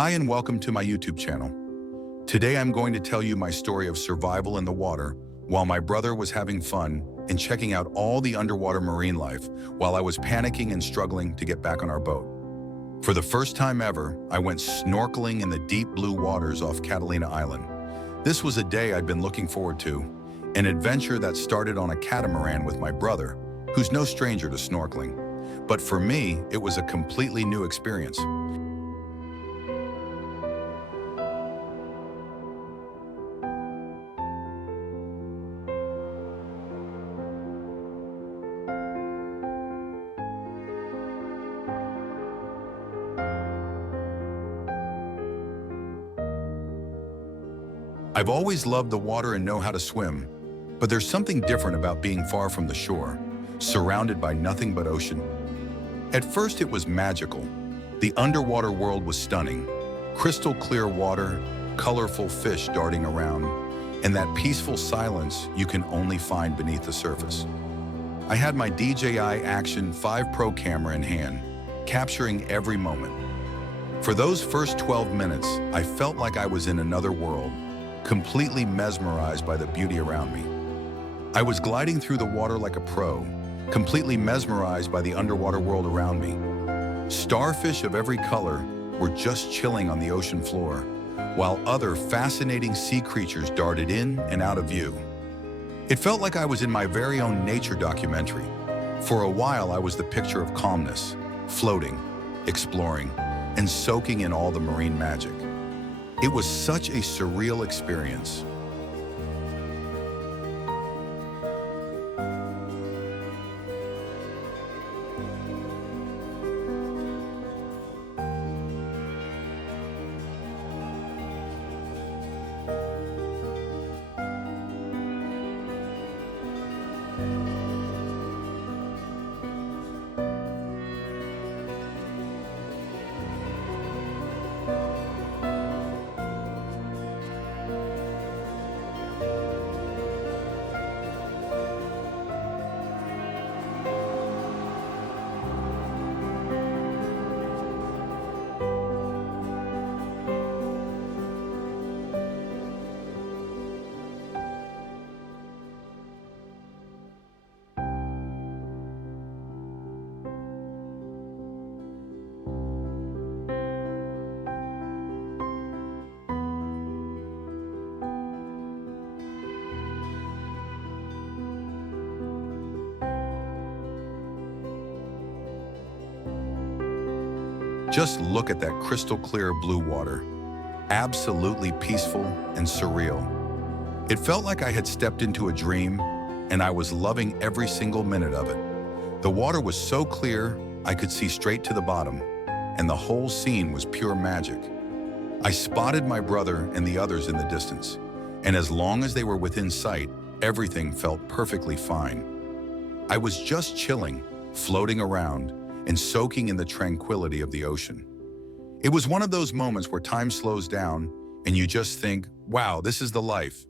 Hi and welcome to my YouTube channel. Today I'm going to tell you my story of survival in the water while my brother was having fun and checking out all the underwater marine life while I was panicking and struggling to get back on our boat. For the first time ever, I went snorkeling in the deep blue waters off Catalina Island. This was a day I'd been looking forward to, an adventure that started on a catamaran with my brother, who's no stranger to snorkeling. But for me, it was a completely new experience. I've always loved the water and know how to swim, but there's something different about being far from the shore, surrounded by nothing but ocean. At first it was magical. The underwater world was stunning. Crystal clear water, colorful fish darting around, and that peaceful silence you can only find beneath the surface. I had my DJI Action 5 Pro camera in hand, capturing every moment. For those first 12 minutes, I felt like I was in another world, completely mesmerized by the beauty around me. I was gliding through the water like a pro, completely mesmerized by the underwater world around me. Starfish of every color were just chilling on the ocean floor, while other fascinating sea creatures darted in and out of view. It felt like I was in my very own nature documentary. For a while, I was the picture of calmness, floating, exploring, and soaking in all the marine magic. It was such a surreal experience. Just look at that crystal clear blue water, absolutely peaceful and surreal. It felt like I had stepped into a dream, and I was loving every single minute of it. The water was so clear, I could see straight to the bottom, and the whole scene was pure magic. I spotted my brother and the others in the distance, and as long as they were within sight, everything felt perfectly fine. I was just chilling, floating around, and soaking in the tranquility of the ocean. It was one of those moments where time slows down and you just think, wow, this is the life.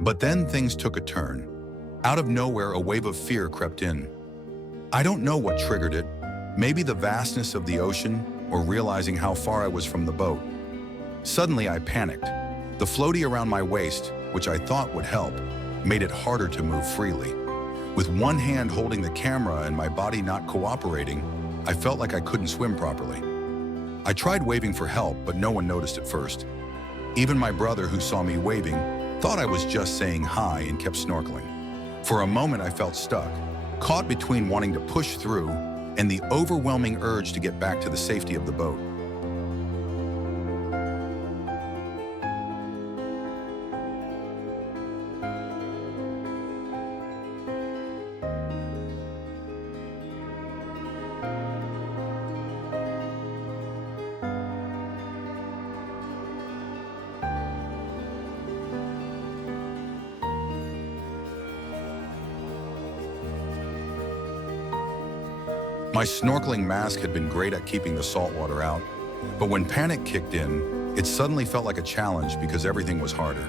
But then things took a turn. Out of nowhere, a wave of fear crept in. I don't know what triggered it, maybe the vastness of the ocean or realizing how far I was from the boat. Suddenly I panicked. The floaty around my waist, which I thought would help, made it harder to move freely. With one hand holding the camera and my body not cooperating, I felt like I couldn't swim properly. I tried waving for help, but no one noticed at first. Even my brother, who saw me waving, thought I was just saying hi and kept snorkeling. For a moment I felt stuck, caught between wanting to push through and the overwhelming urge to get back to the safety of the boat. My snorkeling mask had been great at keeping the salt water out, but when panic kicked in, it suddenly felt like a challenge because everything was harder.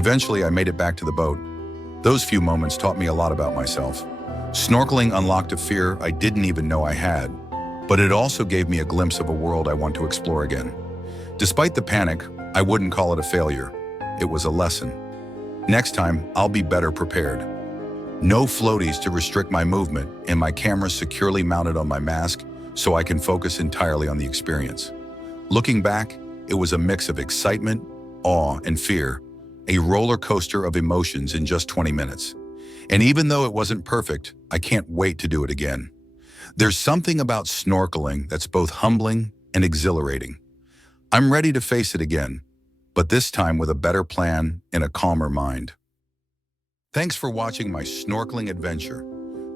Eventually, I made it back to the boat. Those few moments taught me a lot about myself. Snorkeling unlocked a fear I didn't even know I had, but it also gave me a glimpse of a world I want to explore again. Despite the panic, I wouldn't call it a failure. It was a lesson. Next time, I'll be better prepared. No floaties to restrict my movement, and my camera securely mounted on my mask so I can focus entirely on the experience. Looking back, it was a mix of excitement, awe, and fear, a roller coaster of emotions in just 20 minutes. And even though it wasn't perfect, I can't wait to do it again. There's something about snorkeling that's both humbling and exhilarating. I'm ready to face it again, but this time with a better plan and a calmer mind. Thanks for watching my snorkeling adventure.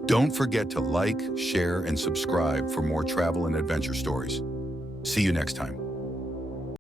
Don't forget to like, share, and subscribe for more travel and adventure stories. See you next time.